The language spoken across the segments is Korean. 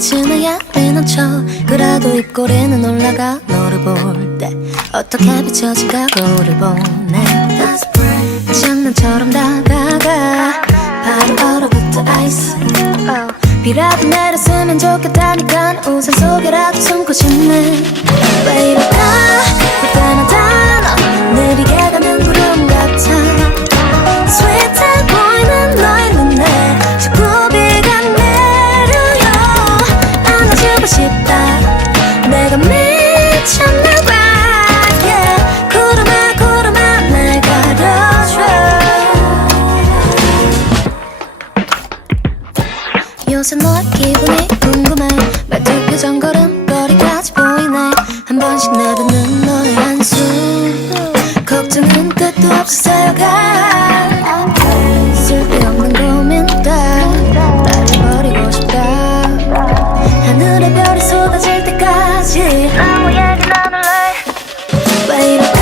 망치는 야리는 척 그래도 입꼬리는 올라가 너를 볼 때 어떻게 비춰질까 거울을 보네 장난처럼 다가가 바로 얼어붙어 아이스 비라도 내렸으면 좋겠다니까 우산 속에라도 숨고 싶네 왜 이럴까 그때는 단어 느리게 가는 구름 같아 스윗해 보이는 너의 눈에 자꾸 비가 내려요 안아주고 싶다 내가 미쳤나봐 yeah. 구름아 구름아 날 가려줘 요새 너의 기분이 궁금해 말투 표정 걸음걸이까지 보이네 한 번씩 내뱉는 너의 한숨 걱정은 끝도 없이 쌓여가 쓸데없는 고민들 날려버리고 싶다 하늘에 별이 쏟아질 때까지 아무 얘기 나눌래 왜 이럴까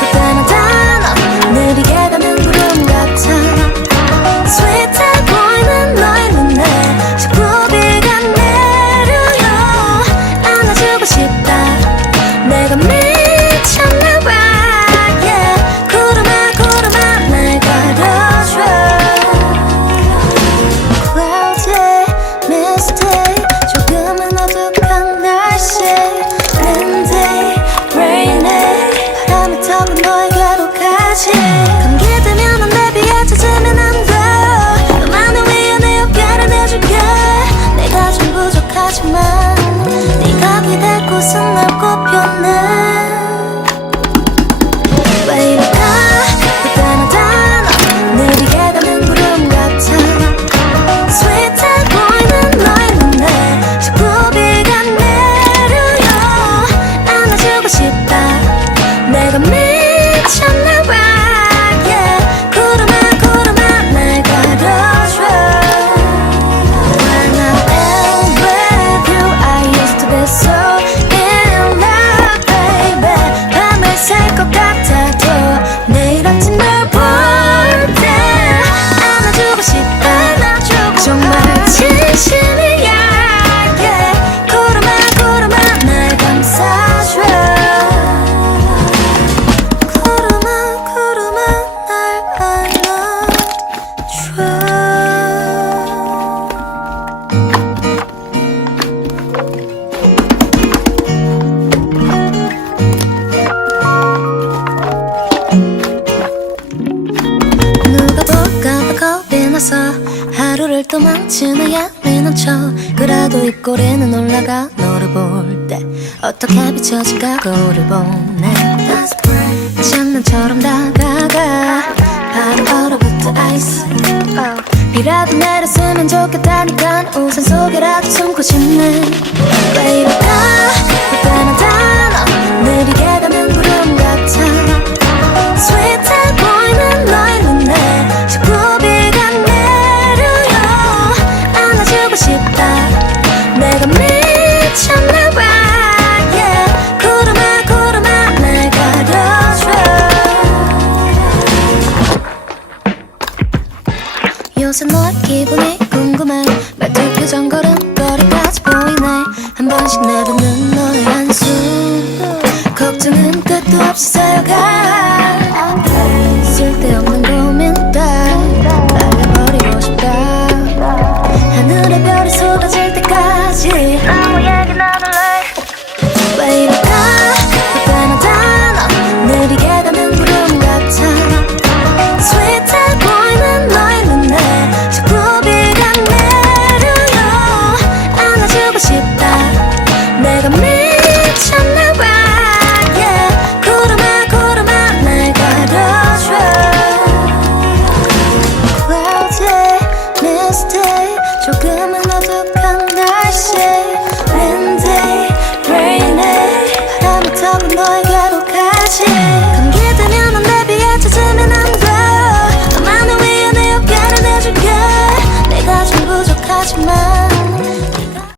그때는 단어 느리게 가는 구름 같아 스윗해 보이는 너의 눈에 자꾸 비가 내려요 안아주고 싶다 내가 미쳤나봐 yeah. 구름아 구름아 날 가려줘 Cloudy, misty 조금은 어둑한 날씨 Windy, rainy 바람이 타고 너에게로 가지 감기되면 넌 내 비에 젖으면 안돼 너만을 위해 내 어깨를 내줄게 내가 좀 부족하지만 네가 기댈 곳은 넓고 편해 왜 이럴까 그때는 단어 느리게 가는 구름 같아 스윗해 보이는 너의 눈에 자꾸 비가 내려요 안아주고 싶다 내가 미쳤나봐 yeah. 구름아 구름아 날 가려줘 When I'm with you I used to be so in love baby 밤을 샐 것 같아도 내일 아침 널 볼 때 안아주고 싶다 정말 진심이야 yeah. 구름아 구름아 날 감싸줘 구름아 구름아 날 안아줘 누가 볼까봐 겁이 나서 하루를 또 망치는 야리는 척 그래도 입꼬리는 올라가 너를 볼 때 어떻게 비춰질까 거울을 보네 장난처럼 다가가 바로 얼어붙어 아이스 비라도 내렸으면 좋겠다니까 우산 속에라도 숨고 싶네 왜 이럴까 그때는 단어 느리게 가는 구름 같아 스윗해 보이는 너의 눈에 자꾸 비가 내려요 안아주고 싶다 내가 미쳤나봐 yeah. 구름아 구름아 날 가려줘 요새 너의 기분이 궁금해 말투 표정 걸음걸이까지 보이네 한 번씩 내뱉는